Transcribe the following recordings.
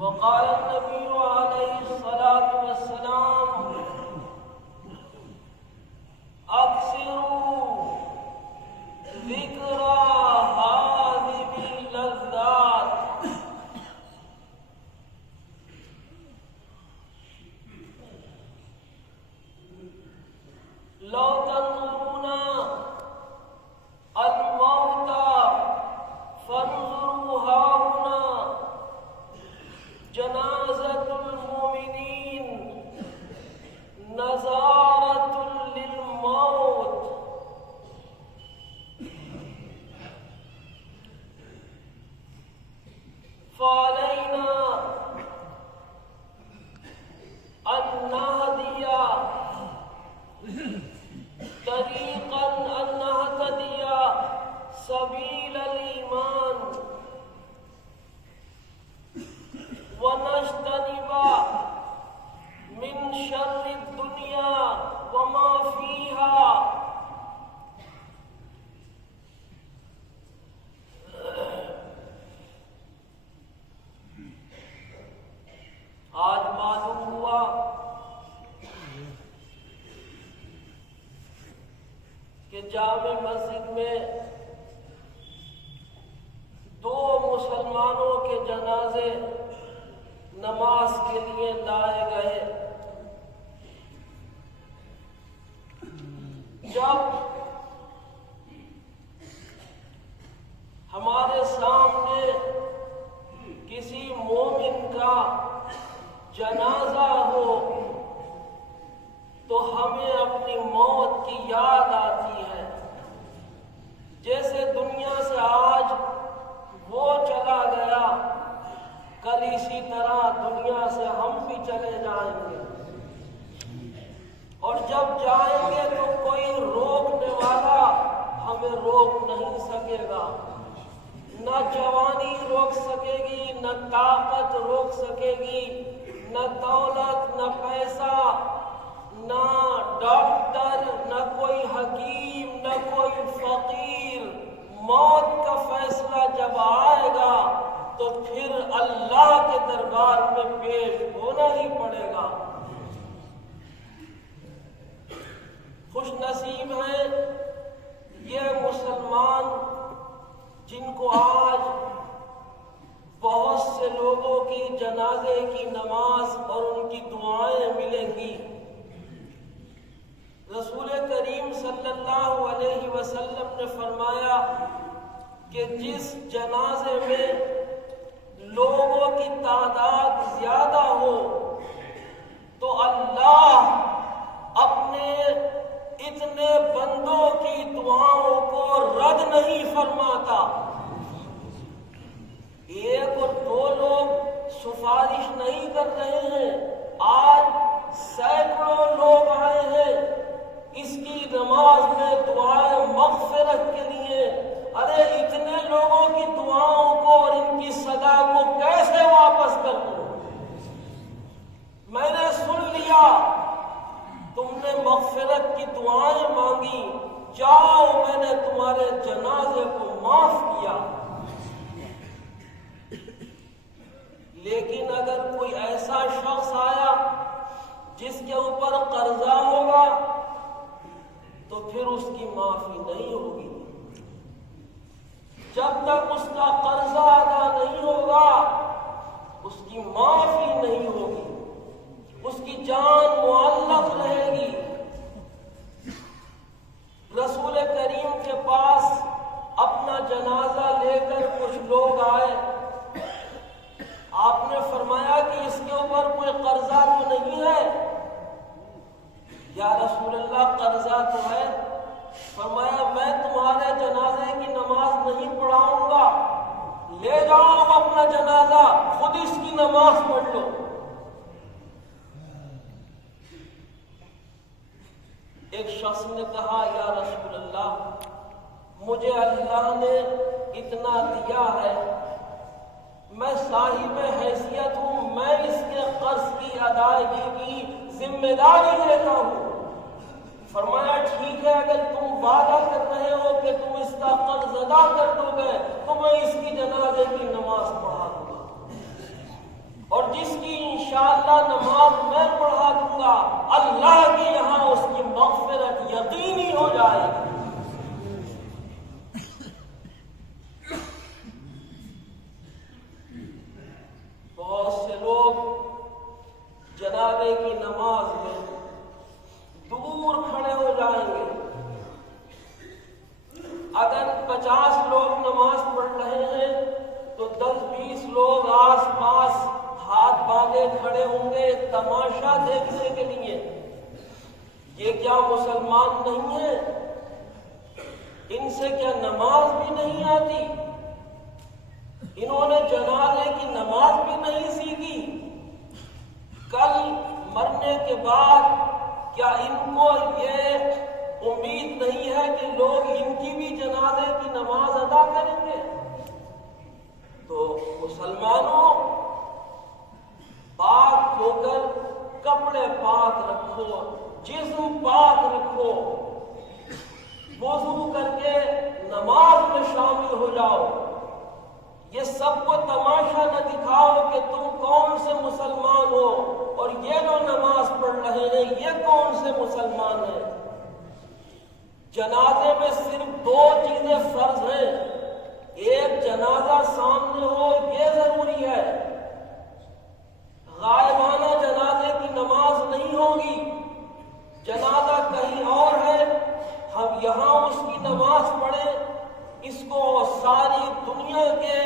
وقال النبي عليه الصلاة والسلام أكثروا ذكر هذه اللذات لو تنظرون الموت فانظروا هاهنا جنازة المؤمنين نزارة للموت فعلينا أن نهدي طريقا أن نهتدي سبيل الإيمان ونجتنب من شر الدنيا وما فيها آج معلوم ہوا کہ جامع مسجد میں دو مسلمانوں کے جنازے نماز کے لیے لائے گئے. جب ہمارے سامنے کسی مومن کا جنازہ ہو تو ہمیں اپنی موت کی یاد آتی ہے. جیسے دنیا سے آج وہ چلا گیا کل اسی طرح دنیا سے ہم بھی چلے جائیں گے، اور جب جائیں گے تو کوئی روکنے والا ہمیں روک نہیں سکے گا. نہ جوانی روک سکے گی، نہ طاقت روک سکے گی، نہ دولت، نہ پیسہ، نہ ڈاکٹر، نہ کوئی حکیم، نہ کوئی فقیر. موت کا فیصلہ جب آئے گا تو پھر اللہ کے دربار میں پیش ہونا ہی پڑے گا. خوش نصیب ہیں یہ مسلمان جن کو آج بہت سے لوگوں کی جنازے کی نماز اور ان کی دعائیں ملیں گی. رسول کریم صلی اللہ علیہ وسلم نے فرمایا کہ جس جنازے میں لوگوں کی تعداد زیادہ ہو تو اللہ اپنے اتنے بندوں کی دعاؤں کو رد نہیں فرماتا. ایک اور دو لوگ سفارش نہیں کر رہے ہیں، آج سینکڑوں لوگ آئے ہیں اس کی نماز میں دعائیں مغفرت کے لیے. ارے اتنے لوگوں کی دعاؤں کو اور ان کی صدا کو کیسے واپس کر دوں؟ میں نے سن لیا تم نے مغفرت کی دعائیں مانگی، جاؤ میں نے تمہارے جنازے کو معاف کیا. لیکن اگر کوئی ایسا شخص آیا جس کے اوپر قرضہ ہوگا تو پھر اس کی معافی نہیں ہوگی. جب تک اس کا قرضہ ادا نہیں ہوگا اس کی معافی نہیں ہوگی، اس کی جان معلق رہے گی. رسول کریم کے پاس اپنا جنازہ لے کر کچھ لوگ آئے. آپ نے فرمایا کہ اس کے اوپر کوئی قرضہ تو نہیں ہے؟ یا رسول اللہ قرضہ تو ہے. فرمایا میں تمہارے جنازے کی نماز نہیں پڑھاؤں گا، لے جاؤ اپنا جنازہ، خود اس کی نماز پڑھ لو. ایک شخص نے کہا یا رسول اللہ مجھے اللہ نے اتنا دیا ہے، میں صاحب حیثیت ہوں، میں اس کے قرض کی ادائیگی کی ذمہ داری لیتا ہوں. فرمایا ٹھیک ہے، اگر تم وعدہ کر رہے ہو کہ تم اس کا قرض ادا کر دو گے تو میں اس کی جنازے کی نماز پڑھا دوں گا. اور جس کی انشاءاللہ نماز میں پڑھا دوں گا اللہ کے یہاں اس کی مغفرت یقینی ہو جائے گی۔ بہت سے لوگ جنازے کی نماز میں دور کھڑے ہو جائیں گے۔ اگر 50 لوگ نماز پڑھ رہے ہیں تو 10-20 لوگ آس پاس ہاتھ باندھے کھڑے ہوں گے تماشا دیکھنے کے لیے۔ یہ کیا مسلمان نہیں ہیں؟ ان سے کیا نماز بھی نہیں آتی؟ انہوں نے جنازے کی نماز بھی نہیں سیکھی؟ کل مرنے کے بعد کیا ان کو یہ امید نہیں ہے کہ لوگ ان کی بھی جنازے کی نماز ادا کریں گے؟ تو مسلمانوں، پاک ہو کر کپڑے پاک رکھو، جسم پاک رکھو، وضو کر کے نماز میں شامل ہو جاؤ۔ یہ سب کو تماشا نہ دکھاؤ کہ تم کون سے مسلمان ہو، اور یہ جو نماز پڑھ رہے ہیں یہ کون سے مسلمان ہیں۔ جنازے میں صرف 2 چیزیں فرض ہیں۔ ایک، جنازہ سامنے ہو، یہ ضروری ہے۔ غائبانہ جنازے کی نماز نہیں ہوگی۔ جنازہ کہیں اور ہے، ہم یہاں اس کی نماز پڑھیں، اس کو ساری دنیا کے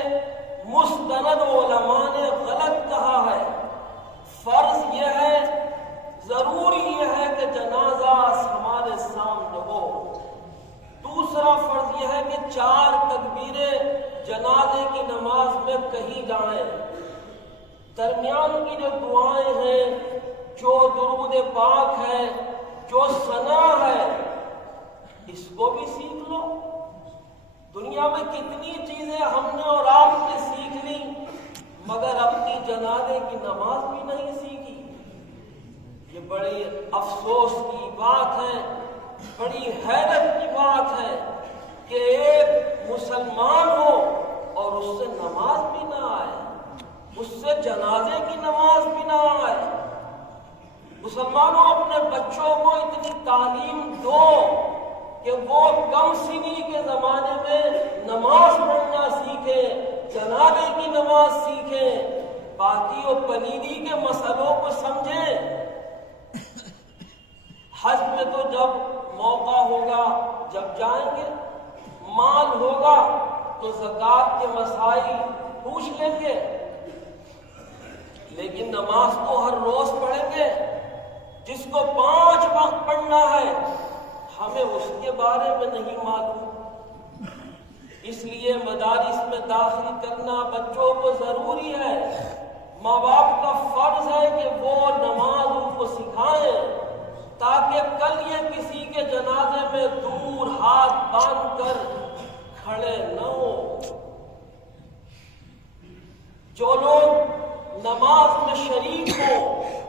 مستند علماء نے غلط کہا ہے۔ فرض یہ ہے، ضروری یہ ہے کہ جنازہ ہمارے سامنے ہو۔ دوسرا فرض یہ ہے کہ 4 تکبیریں جنازے کی نماز میں کہی جائیں۔ درمیان کی جو دعائیں ہیں، جو درود پاک ہے، جو ثنا ہے، اس کو بھی سیکھ لو۔ دنیا میں کتنی چیزیں ہم نے اور آپ نے سیکھ لی، مگر اپنی جنازے کی نماز بھی نہیں سیکھی۔ یہ بڑی افسوس کی بات ہے، بڑی حیرت کی بات ہے کہ ایک مسلمان ہو اور اس سے نماز بھی نہ آئے، اس سے جنازے کی نماز بھی نہ آئے۔ مسلمانوں، اپنے بچوں کو اتنی تعلیم دو کہ وہ کم سنی کے زمانے میں نماز پڑھنا سیکھیں، جنازے کی نماز سیکھیں، پاکی و پلیدی کے مسئلوں کو سمجھیں۔ حج میں تو جب موقع ہوگا جب جائیں گے، مال ہوگا تو زکوٰۃ کے مسائل پوچھ لیں گے، لیکن نماز تو ہر روز پڑھیں گے۔ جس کو 5 وقت پڑھنا ہے، ہمیں اس کے بارے میں نہیں معلوم۔ اس لیے مدارس میں داخل کرنا بچوں کو ضروری ہے۔ ماں باپ کا فرض ہے کہ وہ نماز ان کو سکھائیں، تاکہ کل یہ کسی کے جنازے میں دور ہاتھ باندھ کر کھڑے نہ ہو۔ جو لوگ نماز میں شریک ہو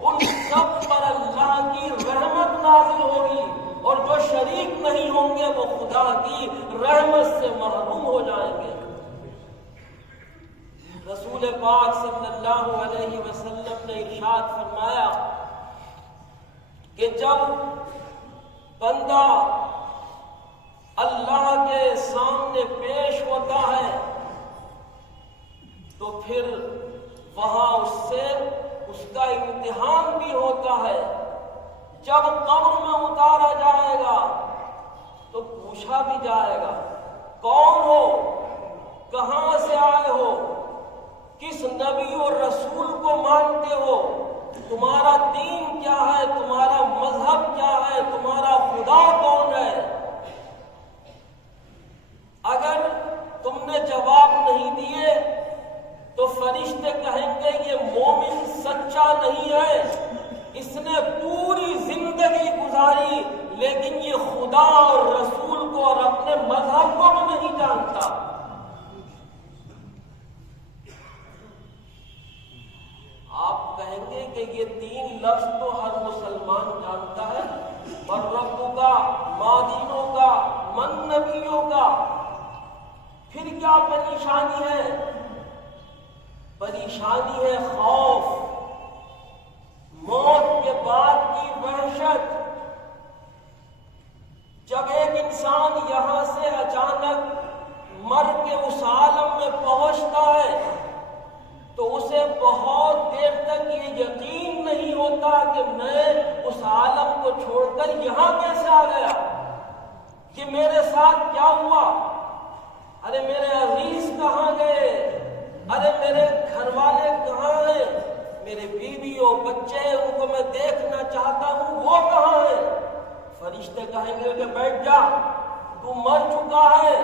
ان سب پر اللہ کی رحمت نازل ہوگی، اور جو شریک نہیں ہوں گے وہ خدا کی رحمت سے محروم ہو جائیں گے۔ رسول پاک صلی اللہ علیہ وسلم نے ارشاد فرمایا کہ جب بندہ اللہ کے سامنے پیش ہوتا ہے تو پھر وہاں اس کا امتحان بھی ہوتا ہے۔ جب قبر میں اتارا جائے گا تو پوچھا بھی جائے گا، کون ہو، کہاں سے آئے ہو، کس نبی اور رسول کو مانتے ہو، تمہارا دین کیا ہے، تمہارا مذہب کیا ہے، تمہارا خدا کون ہے۔ اگر تم نے جواب نہیں دیے تو فرشتے کہیں گے یہ مومن سچا نہیں ہے، اس نے پوری زندگی گزاری لیکن یہ خدا اور رسول کو اور اپنے مذہب کو بھی نہیں جانتا۔ آپ کہیں گے کہ یہ 3 لفظ تو ہر مسلمان جانتا ہے، من ربوں کا، ما دینوں کا، من نبیوں کا، پھر کیا پریشانی ہے؟ پریشانی ہے خوف، سے آ گیا کہ میرے ساتھ کیا ہوا، ارے میرے عزیز کہاں گئے، ارے میرے گھر والے کہاں ہیں، میرے بیوی اور بچے ان کو میں دیکھنا چاہتا ہوں، وہ کہاں ہیں؟ فرشتے کہیں گے کہ بیٹھ جا، تو مر چکا ہے،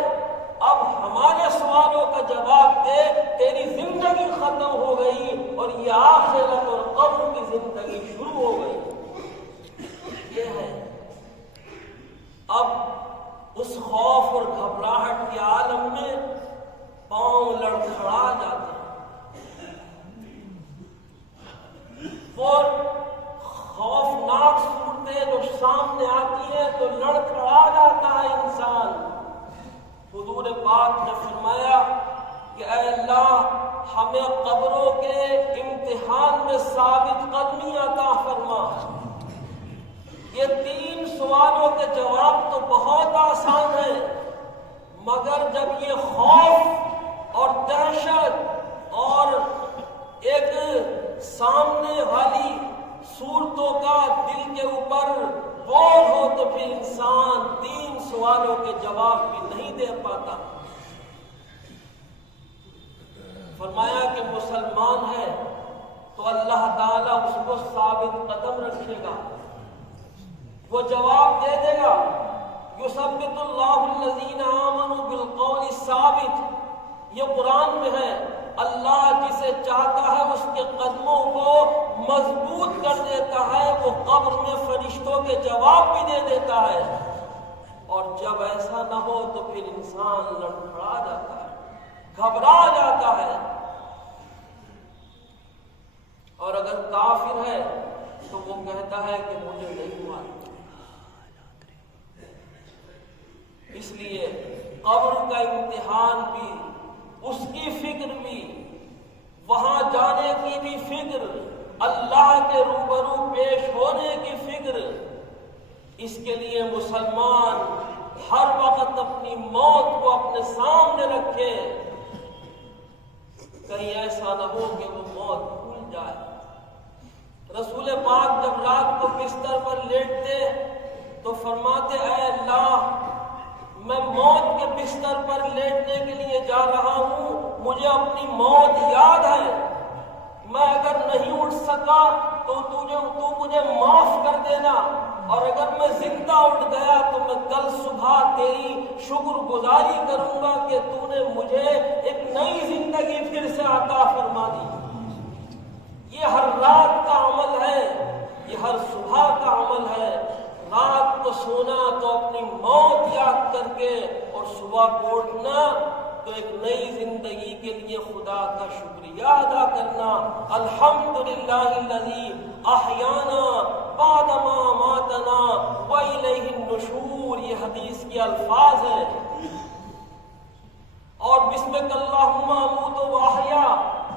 اب ہمارے سوالوں کا جواب دے، تیری زندگی ختم ہو گئی اور یہ آخرت اور قبر کی زندگی شروع ہو گئی۔ یہ ہے اب اس خوف اور گھبراہٹ کے عالم میں پاؤں لڑکھڑا جاتے ہیں، وہ خوفناک صورتیں جو سامنے آتی ہیں تو لڑکھڑا جاتا ہے انسان۔ حضور پاک نے فرمایا کہ اے اللہ ہمیں قبروں کے امتحان میں ثابت قدمی عطا فرما۔ یہ 3 سوالوں کے جواب تو بہت آسان ہیں، مگر جب یہ خوف اور دہشت اور ایک سامنے والی صورتوں کا دل کے اوپر بوجھ ہو تو پھر انسان 3 سوالوں کے جواب بھی نہیں دے پاتا۔ فرمایا کہ مسلمان ہے تو اللہ تعالیٰ اس کو ثابت قدم رکھے گا، وہ جواب دے دے گا۔ یثبت اللہ الذین آمنوا بالقول الثابت، یہ قرآن میں ہے، اللہ جسے چاہتا ہے اس کے قدموں کو مضبوط کر دیتا ہے، وہ قبر میں فرشتوں کے جواب بھی دے دیتا ہے، اور جب ایسا نہ ہو تو پھر انسان لڑکھڑا جاتا ہے، گھبرا جاتا ہے، اور اگر کافر ہے تو وہ کہتا ہے کہ مجھے نہیں معلوم۔ اس لیے قبر کا امتحان بھی، اس کی فکر بھی، وہاں جانے کی بھی فکر، اللہ کے روبرو پیش ہونے کی فکر، اس کے لیے مسلمان ہر وقت اپنی موت کو اپنے سامنے رکھے، کہیں ایسا نہ ہو کہ وہ موت بھول جائے۔ رسول پاک جب رات کو بستر پر لیٹتے تو فرماتے اے اللہ میں موت کے بستر پر لیٹنے کے لیے جا رہا ہوں، مجھے اپنی موت یاد ہے، میں اگر نہیں اٹھ سکا تو تو مجھے معاف کر دینا، اور اگر میں زندہ اٹھ گیا تو میں کل صبح تیری شکر گزاری کروں گا کہ تو نے مجھے ایک نئی زندگی پھر سے عطا فرما دی۔ یہ ہر رات کا عمل ہے، یہ ہر صبح کا عمل ہے، رات کو سونا تو اپنی موت یاد کر کے، اور صبح کو اٹھنا تو ایک نئی زندگی کے لیے خدا کا شکریہ ادا کرنا۔ الحمدللہ الذی احیانا بعد ما اماتنا والیہ النشور، یہ حدیث کے الفاظ ہیں۔ اور بسمک اللہم اموت و احیا،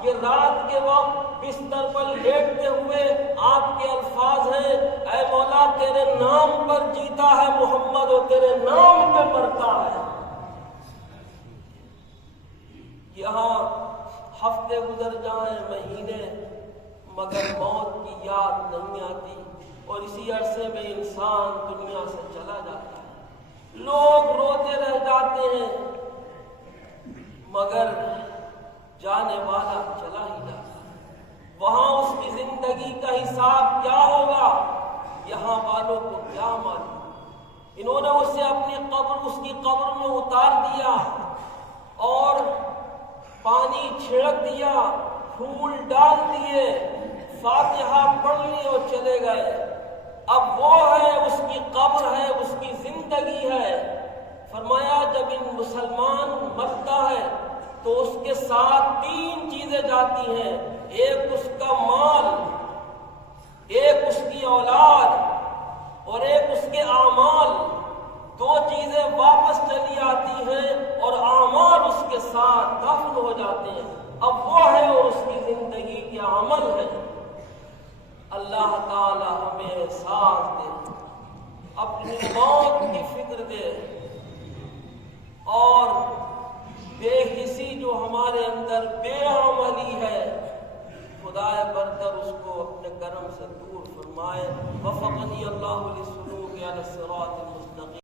یہ رات کے وقت بستر پر لیٹتے ہوئے آپ کے الفاظ ہیں، اے مولا تیرے نام پر جیتا ہے محمد اور تیرے نام پہ مرتا ہے۔ یہاں ہفتے گزر جائیں، مہینے، مگر موت کی یاد نہیں آتی، اور اسی عرصے میں انسان دنیا سے چلا جاتا ہے۔ لوگ روتے رہ جاتے ہیں، مگر جانے والا چلا ہی جاتا ہے۔ وہاں اس کی زندگی کا حساب کیا ہوگا، یہاں والوں کو کیا معلوم۔ انہوں نے اسے اپنی قبر، اس کی قبر میں اتار دیا اور پانی چھڑک دیا، پھول ڈال دیے، فاتحہ پڑھ لی اور چلے گئے۔ اب وہ ہے، اس کی قبر ہے، اس کی زندگی ہے۔ فرمایا جب ان مسلمان مرتا ہے تو اس کے ساتھ 3 چیزیں جاتی ہیں، ایک اس کا مال، ایک اس کی اولاد اور ایک اس کے اعمال۔ 2 چیزیں واپس چلی آتی ہیں اور اعمال اس کے ساتھ دفن ہو جاتے ہیں۔ اب وہ ہے اور اس کی زندگی کے عمل ہے۔ اللہ تعالی ہمیں احساس دے، اپنی موت کی فکر دے، اور بے حسی جو ہمارے اندر بے عملی ہے، خدا برتر اس کو اپنے کرم سے دور فرمائے۔ وفقنی اللہ للسلوک على الصراط